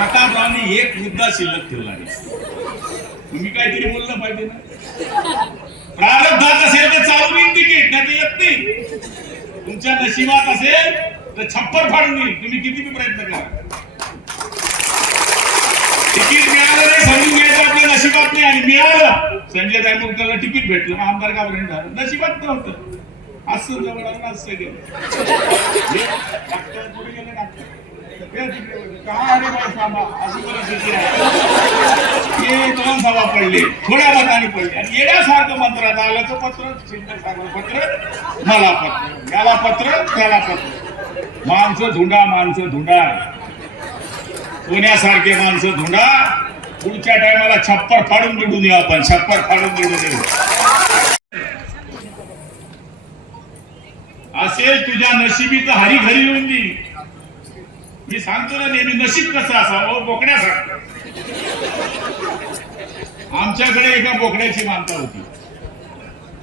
प्रतापरावने एक मुद्दा शिल्लक ठेवला तुम्ही काहीतरी बोललं पाहिजे ना? प्रारब्धात असेल तर चालू येईल तिकीट नाही येत नाही. तुमच्या नशिबात असेल तर छप्पर फाडून येईल. तुम्ही किती बी प्रयत्न करा. तिकीट मिळालं नाही समजून घ्यायचं आपल्या नशिबात नाही आणि मिळालं. संजय दायमुलकरला तिकीट भेटलं. आमदार का पर्यंत झालं? नशिबात नव्हतं. असं जवळ असं गेलं. डॉक्टर पुढे गेले डॉक्टर. हे दोन सभा पडले थोड्या मताने पडले आणि येण्यासारखं मंत्रात आलं तर पत्र शिंदे पत्र मला पत्र याला पत्र त्याला पत्र माणसं धुंडा माणसं धुंडा पुण्यासारखे माणसं धुंडा पुढच्या टायमाला छप्पर फाडून निघून येऊ आपण छप्पर फाडून निघून येऊ असेल तुझ्या नशिबी तर हरी घरी येऊन दे. मी सांगतो ना नेहमी नशीब कसं असावं? बोकड्यासारखं आमच्याकडे एका बोकड्याची मानता होती.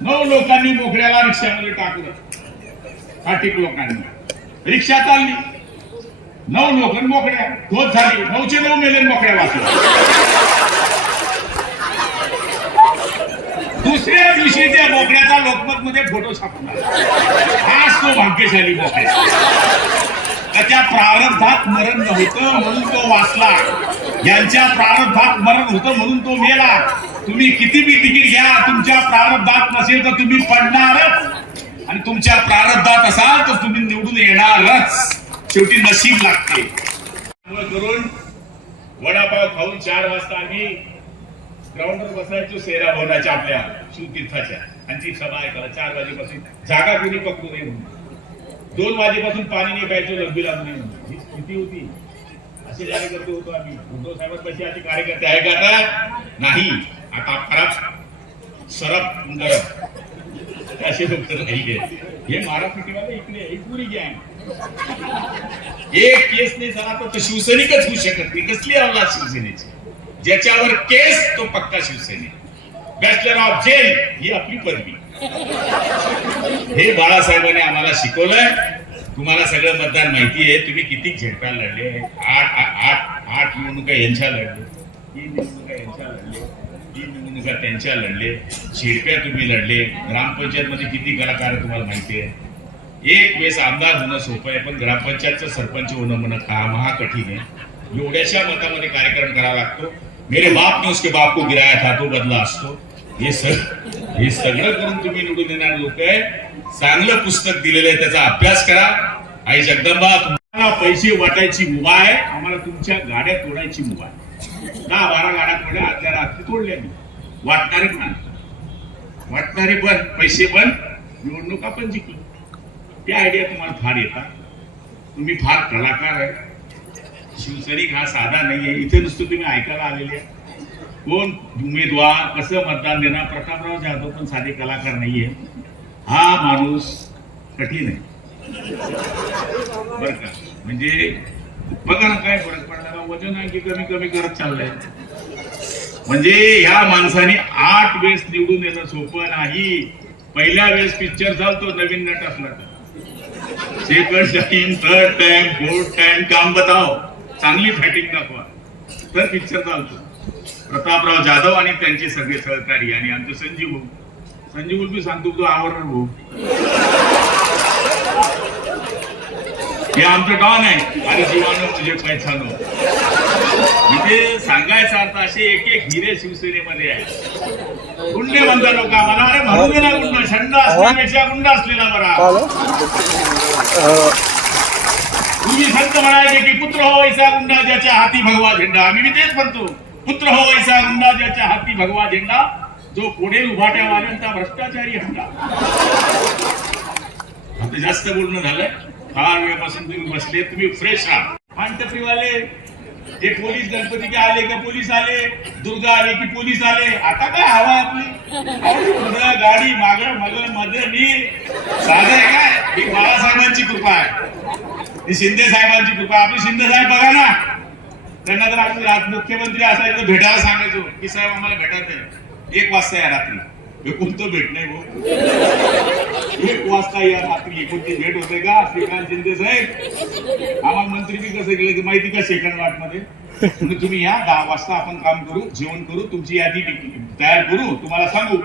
नऊ लोकांनी बोकड्याला रिक्षामध्ये टाकलं. फाटिक लोकांनी. रिक्षा चालली. नऊ लोक आणि मोकड्या धोत झाली. नऊचे नऊ मेले आणि मोकड्या वाचल्या. दुसऱ्या दिवशी त्या बोकड्याचा लोकमत मध्ये फोटो छापला. हाच तो भाग्यशाली बोकड्या. त्याच्या प्रारब्धात मरण नव्हतं म्हणून तो वाचला. यांच्या प्रारब्धात मरण होतं म्हणून तो मेला. तुम्ही किती बी तिकीट घ्या तुमच्या प्रारब्धात नसेल तर तुम्ही पडणारच. आणि तुमच्या प्रारब्धात असाल तर तुम्ही निवडून येणारच. शेवटी नशीब लागते. करून वडापाव खाऊन चार वाजता आम्ही ग्राउंडवर बसायचो सेरा भवनाच्या आपल्या शिवतीर्थाच्या. आणि ती सभा ऐकायला चार वाजेपासून जागा कोणी पकडू नये म्हणून. दोन वाजेपासून पाणी नाही प्यायचं लग्बी लागू नये ही स्थिती होती. असे कार्यकर्ते होतो आम्ही. उद्धव साहेबांपाशी असे कार्यकर्ते आहे का आता? नाही. आता खराब सरप गरम असे लोक नाहीये हे महाराष्ट्रीवाले इकडे ही पुरी गॅंग. एक केस नाही झाला तर तो शिवसैनिकच होऊ शकत नाही. कसली आवला शिवसेनेची? ज्याच्यावर केस तो पक्का शिवसैनिक. बॅचलर ऑफ जेल ही आपली पदवी हे बाळासाहेबांनी आम्हाला शिकवलंय. तुम्हाला सगळं मतदान माहिती आहे. तुम्ही किती झेडप्या लढले आठ आठ आठ निवडणुका यांच्या लढले. तीन निवडणुका यांच्या लढले. तीन निवडणुका त्यांच्या लढले. झेडप्या तुम्ही लढले. ग्रामपंचायत मध्ये किती कलाकार तुम्हाला माहिती आहे? एक वेळेस आमदार होणं सोपं आहे पण ग्रामपंचायतचं सरपंच होणं म्हणणं का महाकठीण आहे. एवढ्याशा मतामध्ये कार्यक्रम करावा लागतो. मेरे बाप ने उसके बाप को गिराया था तो बदला असतो. हे सर हे सगळं करून तुम्ही निवडून येणार लोक आहे. चांगलं पुस्तक दिलेलं आहे त्याचा अभ्यास करा. आई जगदंबा तुम्हाला पैसे वाटायची मुभा आहे. आम्हाला तुमच्या गाड्या तोडायची मुभा आहे. दहा बारा गाड्या तोडल्या आदल्या रात्री तोडल्या मी. वाटणारे पण वाटणारे पण पैसे पण. निवडणुका पण जिंकलो. त्या आयडिया तुम्हाला फार येतात. तुम्ही फार कलाकार आहे. शिवसैनिक हा साधा नाहीये. इथे नुसतं तुम्ही ऐकायला आलेले आहे. कोण उमेदवार कसं मतदान देणार? प्रतापराव जाधव पण साधे कलाकार नाहीये. हा माणूस कठीण आहे. बर का? म्हणजे बघा ना काय फरक पडला. वजन आणखी कमी कमी करत चाललंय. म्हणजे ह्या माणसाने आठ वेळेस निवडून येणं सोपं नाही. पहिल्या वेळेस पिक्चर चालतो नवीन नट असला तर second time third time fourth time काम बताव चांगली फॅटिंग दाखवा. तर पिक्चर चालतो. प्रतापराव जाधव आणि त्यांचे सगळे सहकारी आणि आमचे संजीव भाऊ. संजीव भाऊ मी सांगतो तो आवडणार भाऊ. हे आमचं डॉन आहे. आणि जीवानं तुझे पैसानो म्हणजे सांगायचा अर्थ असे एक एक हिरे शिवसेनेमध्ये आहे. गुंडे म्हणतात लोक आम्हाला अरे म्हणू दे ना गुंड छंद असण्यापेक्षा गुंड असलेला बरा. तुम्ही संत म्हणायचे की पुत्र हो ऐसा गुंडा ज्याच्या हाती भगवा झेंडा. आम्ही बी तेच म्हणतो. पुत्र हो ऐसा गुंडा हाती भगवा झेंडा जो पुढे उभाट्या वाल्यांचा भ्रष्टाचारी हंडा आता जास्त बोलणं झालंय फार वेळापासून तुम्ही बसले तुम्ही फ्रेश राहा पानटपरीवाले हे पोलीस गणपती के आले का पोलीस आले? दुर्गा आले की पोलीस आले? आता काय हवा आपली? गाडी माग मग मध्ये मी साधं आहे काय? ही बाळासाहेबांची कृपा आहे. ही शिंदे साहेबांची कृपा आपली शिंदे साहेब बघा ना. त्यांना जर आपण राज- मुख्यमंत्री असायचं तर भेटायला सांगायचो की साहेब आम्हाला भेटायचंय आहे एक वाजता या रात्री. हे कोणतं भेट नाही भाऊ एक वाजता या रात्री कोणती भेट होते का? श्रीकांत शिंदे साहेब. आम्हाला मंत्री बी कसं गेले की माहिती का सेकंड वाटमध्ये म्हणून तुम्ही या दहा वाजता आपण काम करू जेवण करू तुमची यादी तयार करू तुम्हाला सांगू.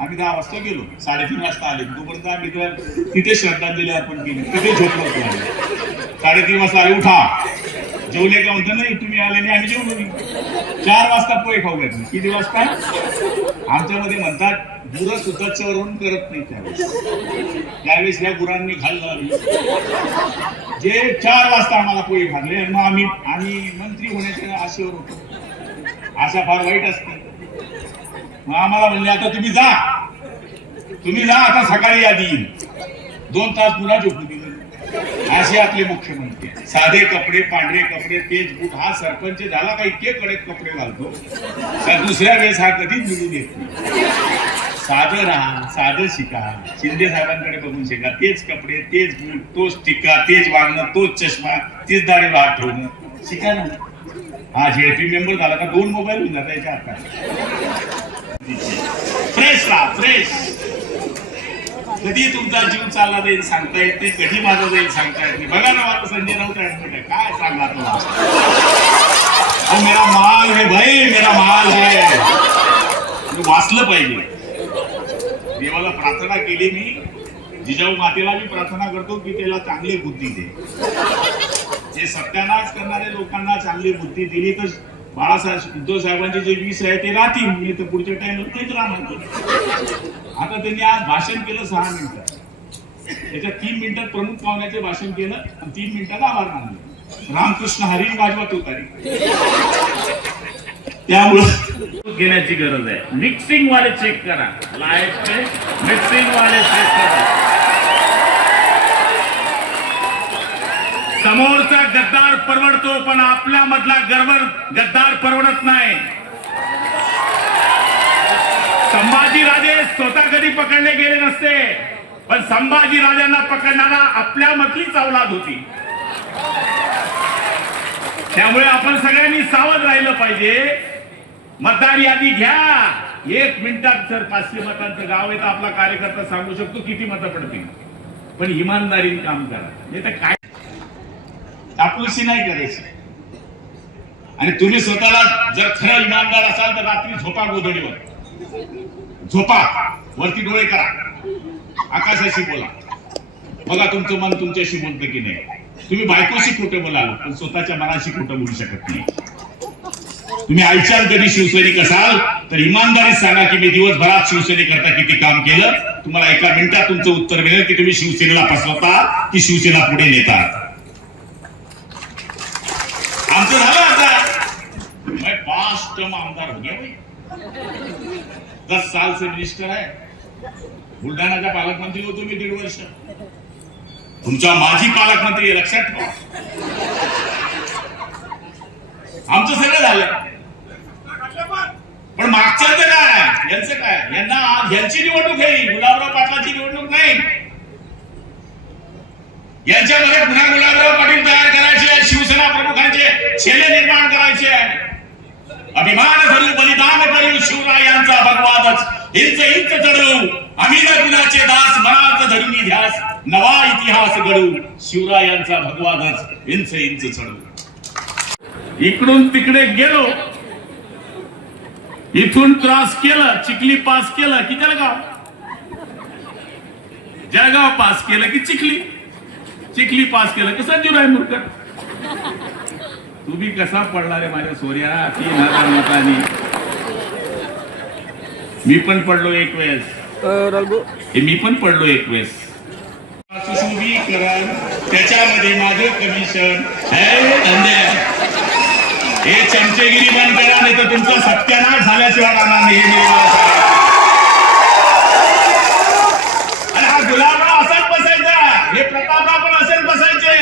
आम्ही दहा वाजता गेलो. साडेतीन वाजता आले. तोपर्यंत आम्ही तर तिथे श्रद्धांजली अर्पण केली. तिथे झोपलो साडेतीन वाजता आले उठा. जेवले का म्हणतो नाही तुम्ही आले नाही आम्ही जेवलो नाही. चार वाजता पोहे खाऊ घातले. किती वाजता? आमच्यामध्ये म्हणतात गुरं सुद्धा चवरून करत नाही त्यावेळेस. त्यावेळेस या गुरांनी खाल्लं जे चार वाजता आम्हाला पोहे खाल्ले मग आम्ही आम्ही मंत्री होण्याच्या आशेवर होतो. आशा फार वाईट असते. मग आम्हाला म्हणले आता तुम्ही जा. तुम्ही जा आता सकाळी यादी येईल दोन तास पुन्हा झोपू असे आपले मुख्यमंत्री साधे कपडे पांढरे कपडे तेज बूट हा सरपंच झाला का इतके कडक कपडे घालतो? तर दुसऱ्या वेळेस हा कधीच मिळून येत साधं राहा साधं शिका. शिंदे साहेबांकडे बघून शिका. तेच कपडे तेच बूट तोच टिक्का तेच वागणं तोच चष्मा तेच दाढी वाट ठेवणं. शिका ना. हा जेपी मेंबर झाला का दोन मोबाईल होऊन जाता याच्या हातात. फ्रेश राहा फ्रेश कधी तुमचा जीव चालला जाईल सांगता येत नाही कधी माझा जाईल सांगता येत नाही. बघा ना मला संजय राऊत ऍडमिट आहे. काय सांगा तुला मेरा माल है भाई मेरा माल है. वाचलं पाहिजे. देवाला प्रार्थना केली मी. जिजाऊ मातेला मी प्रार्थना करतो की त्याला चांगली बुद्धी दे. जे सत्यानाश करणाऱ्या लोकांना चांगली बुद्धी दिली तर बाळासाहेब उद्धव साहेबांचे जे वीस आहे ते राहतील. मी तर पुढच्या टाइमला तेच राहणार. आता त्यांनी आज भाषण केलं सहा मिनिटात त्याच्या तीन मिनिटात प्रमुख पाहुण्याचे भाषण केलं आणि तीन मिनिटात आभार मानले. रामकृष्ण हरी वाजवा तुतारी त्यामुळं घेण्याची गरज आहे. मिक्सिंग वाले चेक करा. लाईफ पे मिक्सिंग वाले चेक करा. समोरचा गद्दार परवडतो पण आपल्या मधला गर्वर गद्दार परवडत नाही. संभाजी राजे स्वतः कधी पकडले गेले नसते. पण संभाजी राजांना पकडणारा आपल्या मधलीच अवलाद होती. त्यामुळे आपण सगळ्यांनी सावध राहिलं पाहिजे. मतदार यादी घ्या. एक मिनिटात जर पाचशे मतांचं गाव आहे तर आपला कार्यकर्ता सांगू शकतो किती मतं पडतील. पण इमानदारीने काम करा. नाही तर काय? चापलुसी नाही करायची. आणि तुम्ही स्वतःला जर खरं इमानदार असाल तर रात्री झोपा गोधडीवर. झोपा. वरती डोळे करा. आकाशाशी बोला. बघा तुमचं मन तुमच्याशी बोलतं की नाही? तुम्ही बायकोशी खोटं बोलाल पण स्वतःच्या मनाशी खोटं बोलू शकत नाही. तुम्ही आयच्याल कधी शिवसैनिक असाल तर इमानदारीत सांगा की मी दिवसभरात शिवसेनेकरता किती काम केलं. तुम्हाला एका मिनिटात तुमचं उत्तर मिळेल की तुम्ही शिवसेनेला फसवता की शिवसेना पुढे नेतात. आमचं झालं आता. मैं पाच टर्म आमदार हो गया दस साल से मिनिस्टर आहे बुलढाण्याचा पालकमंत्री होतो मी दीड वर्ष. तुमचा माजी पालकमंत्री आहे, लक्षात ठेवा आमचं सगळं झालं. पण मागच्याचं काय यांचं काय यांना यांची निवडणूक आहे. गुलाबराव पाटलाची निवडणूक नाही. यांच्यामध्ये पुन्हा गुलाबराव पाटील तयार करायचे शिवसेना प्रमुखांचे छेले निर्माण करायचे. आहे. अभिमान धरू बलिदान करील शिवरायांचा भगवानच. हिंच हिंच इंच चढू आम्ही न कुणाचे दास मनात धरून ध्यास नवा इतिहास घडू. शिवरायांचा भगवानच. हिंच हिंच चढू इकडून तिकडे गेलो. इथून क्रॉस केलं चिखली पास केलं की जळगाव. जळगाव पास केलं की चिखली. चिखली पास केलं की संजूराय मुरकर. तुम्ही कसा पडला रे माझ्या सोर्या तीन हजार मतांनी. मी पण पडलो एक वेळेस. हे मी पण पडलो एक वेळेस. सुशोभीकरण त्याच्यामध्ये माझं कमिशन हे हे चमचेगिरी बंद करा नाही तर तुमचा सत्यानाश झाल्याशिवाय राहणार नाही हे मी तुम्हाला सांगतो. आणि हा गुलाबराव असाच बसायचा हे प्रतापराव पण असेच बसायचे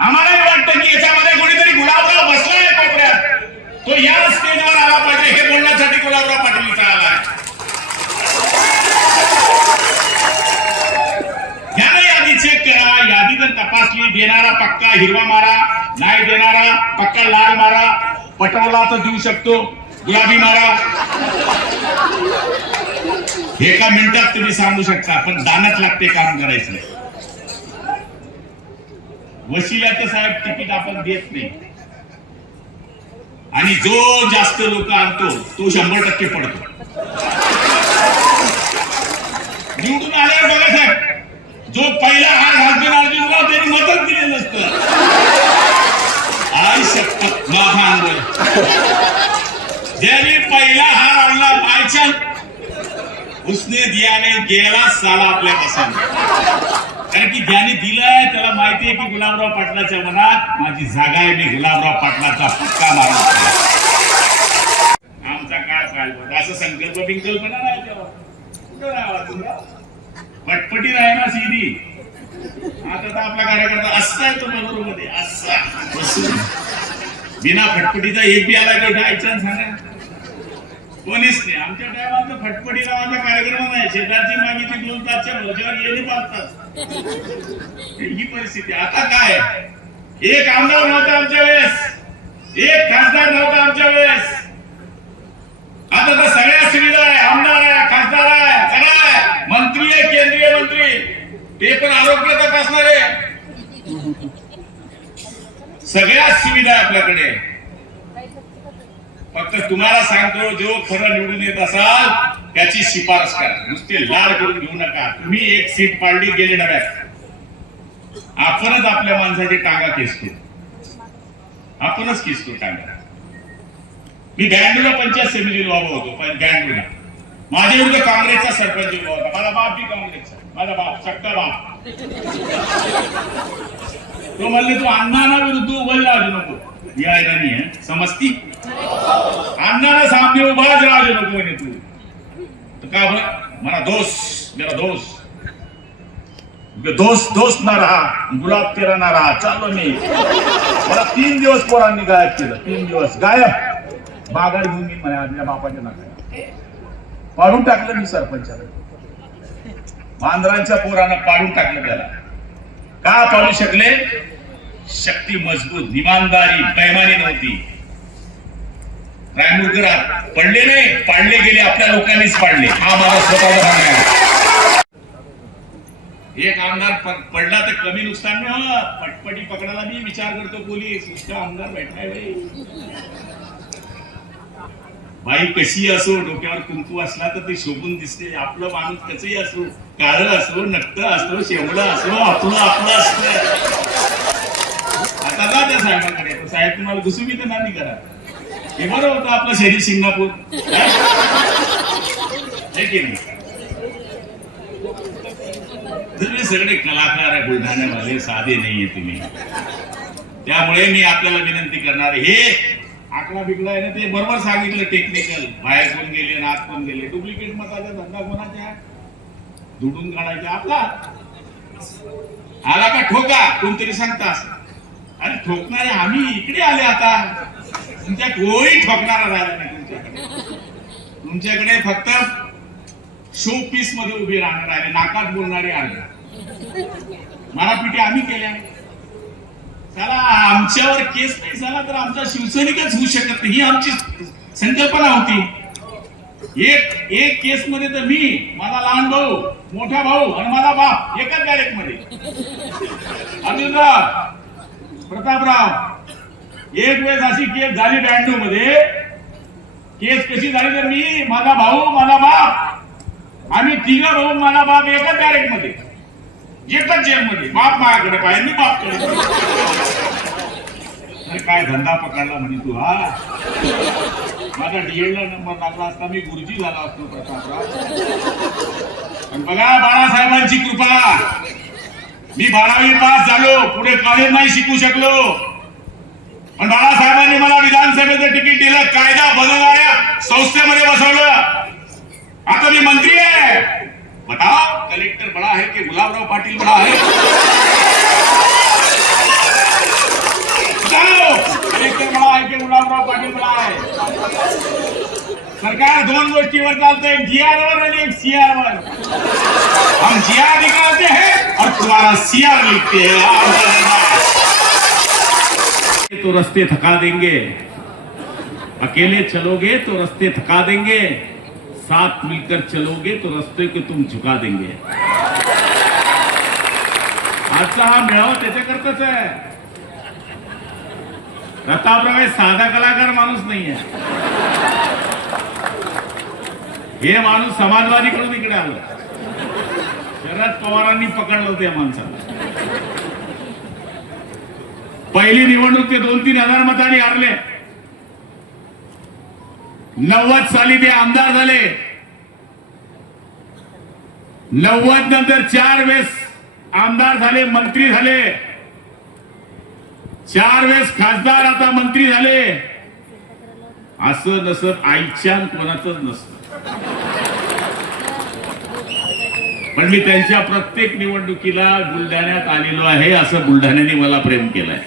आम्हाला वाटतं की याच्यामध्ये कोणीतरी गुलाबराव बसलाय कोपऱ्यात तो या स्टेजवर आला पाहिजे हे बोलण्यासाठी गुलाबराव पाटील इथं आलाय घ्या ना यादी चेक करा यादी जर तपासली देणारा पक्का हिरवा मारा नाही देणारा पक्का लाल मारा पटवला तर देऊ शकतो गुलाबी मारा. एका मिनिटात तुम्ही सांगू शकता पण दानच लागते काम करायचं. वशिल्याचं साहेब तिकीट आपण देत नाही. आणि जो जास्त लोक आणतो तो शंभर टक्के पडतो. निवडून आल्यावर बघा साहेब जो पहिला हार घालतील अर्जुनला त्याने मतच दिले नसतं. आई शपथ ज्याने पहिला हार आणला बायच्या उसने दियाने गेला साला आपल्या पसंत कारण की ज्याने दिलंय त्याला माहिती आहे की गुलाबराव पाटलाच्या मनात माझी जागा आहे मी गुलाबराव पाटलाचा फुटका मारून आमचा काय चालवत असं संकल्प बिंकल्पना नाही तेव्हा. कुठं पटपटी राही ना सीधी. आता तर आपला कार्यकर्ता असा आहे तो बरोबर मध्ये असा बिना फटपटीचा एक बी आला का? ऐकून सांगा. कोणीच नाही. आमच्या टायमात तर फटफटी नावाचा कार्यक्रम नाही. शेताची मागितली दोन तासच्या भोजावर गेली पाच तास ही परिस्थिती. आता काय? एक आमदार नव्हता आमच्या वेळेस. एक खासदार नव्हता आमच्या वेळेस. आता तर सगळ्या सुविधा आहे. आमदार आहे सगळं आहे मंत्री आहे केंद्रीय मंत्री. ते पण आरोग्य तपासणारे. सगळ्या सुविधा आहे आपल्याकडे. फक्त तुम्हाला सांगतो जो खरं निवडून येत असाल त्याची शिफारस करा. नुसते लाड करून घेऊ नका. तुम्ही एक सीट पाडली गेले डब्यात. आपणच आपल्या माणसाची टांगा खेचतो. आपणच खेचतो टांगा. मी बँडूला पंचायत समितीला उभा होतो पण बँडूला माझ्या विरुद्ध काँग्रेसचा सरपंच होता माझा बाप बी काँग्रेसचा माझा बाप सक्का बाप तो म्हणले तू अण्णांना विरुद्ध उभं राहू नको आहे समजती सामने नको म्हणे तू। का मला दोष मेरा दोष दोस्त दोस्त ना रहा, गुलाब तेरा ना रहा चाललो मी मला तीन दिवस पोरांनी गायब केलं तीन दिवस, गायब। बागाड घेऊन मी आपल्या बापाच्या नाकाला पाडून टाकलं मी सरपंचाला. मांजरांच्या पोरानं पाडून टाकलं त्याला. का पाडू शकले? शक्ती मजबूत इमानदारी पैमानी नव्हती. रायमुरकर पडले नाही पाडले गेले आपल्या लोकांनीच पाडले. हा माझा स्वतःचा भाग आहे. एक आमदार पडला तर कमी नुकसान नाही पटपटी पकडायला मी विचार करतो पोलीस. इतका आमदार भेटलाय बाई कशी असो डोक्यावर कुंकू असला तर ते शोभून दिसते. आपलं माणूस कसंही असो काळ असो नक्त असो शेवडं असो आपलं आपलं असत. आता जा त्या साहेबांकडे. तो साहेब तुम्हाला घुसू मी तर नाही करा हे बरं होतं आपलं शरीर सिंगापूर. है की नाही? तुम्ही सगळे कलाकार आहे बुलढाण्यामध्ये साधे नाहीये तुम्ही त्यामुळे मी आपल्याला विनंती करणार हे आकडा बिकडा आहे ना ते बरोबर सांगितलं टेक्निकल बाहेर कोण गेले आणि आत कोण गेले. डुप्लिकेट मताचा धंदा कोणाचा धुडून काढायचा आपला. आला का ठोका? कोणतरी सांगतास अरे ठोकणारे आम्ही इकडे आले आता. तुमच्या कोणी ठोकणारा राहिला नाही तुमच्याकडे. तुमच्याकडे फक्त शो पीसमध्ये उभे राहणार आहे. नाकात बोलणारे आले. मारापिटी आम्ही केल्या. चला आमच्यावर केस नाही झाला तर आमचा शिवसैनिकच होऊ शकत नाही. ही आमची संकल्पना होती. एक एक केस मध्ये तर मी माझा लहान भाऊ मोठा भाऊ आणि माझा बाप एकाच डायरेक्टमध्ये अर्जुनराव प्रतापराव एक वेळेस अशी केस झाली ब्याण्णवमध्ये केस कशी झाली तर मी माझा भाऊ माझा बाप आम्ही तिघ भाऊ माझा बाप एकाच डायरेक्टमध्ये येतात जेलमध्ये. बाप माझ्याकडे पाहिजे मी बापकडे अरे काय धंदा पकडला म्हणे तू हा? माझा डीएलला नंबर लागला असता मी गुरुजी झाला असतो प्रतापराव. पण बघा बाळासाहेबांची कृपा. मी बारावी पास झालो पुढे कॉलेज नाही शिकू शकलो. पण बाळासाहेबांनी मला विधानसभेचं तिकीट दिलं कायदा बनवणाऱ्या संस्थेमध्ये बसवलं. आता मी मंत्री आहे. बताओ कलेक्टर बड़ा है कि गुलाबराव पाटिल बड़ा है? बताओ कलेक्टर बड़ा है कि गुलाबराव पाटिल बड़ा है? सरकार दोन गोष्टीवर चालतंय एक जी आर वर आणि एक सीआर वर हम जी आर निकालते हैं और तुम्हारा सीआर लिखते हैं। हाँ, तो रस्ते थका देंगे। अकेले चलोगे तो रस्ते थका देंगे। साथ मिलकर चलोगे तो रस्ते को तुम झुका देंगे। आजचा हा मेळावा त्याच्याकरताच आहे रताबराव हे साधा कलाकार माणूस नाहीये हे। माणूस समाजवादीकडून इकडे आलं? शरद पवारांनी पकडलं होतं या माणसाला पहिली निवडणूक ते दोन तीन हजार मतांनी हारले नव्वद साली ते आमदार झाले. नव्वद नंतर चार वेळेस आमदार झाले मंत्री झाले. चार वेळेस खासदार आता मंत्री झाले. असं नसत आईच्या कोणाच नसत. पण मी त्यांच्या प्रत्येक निवडणुकीला बुलढाण्यात आलेलो आहे असं बुलढाण्याने मला प्रेम केलाय.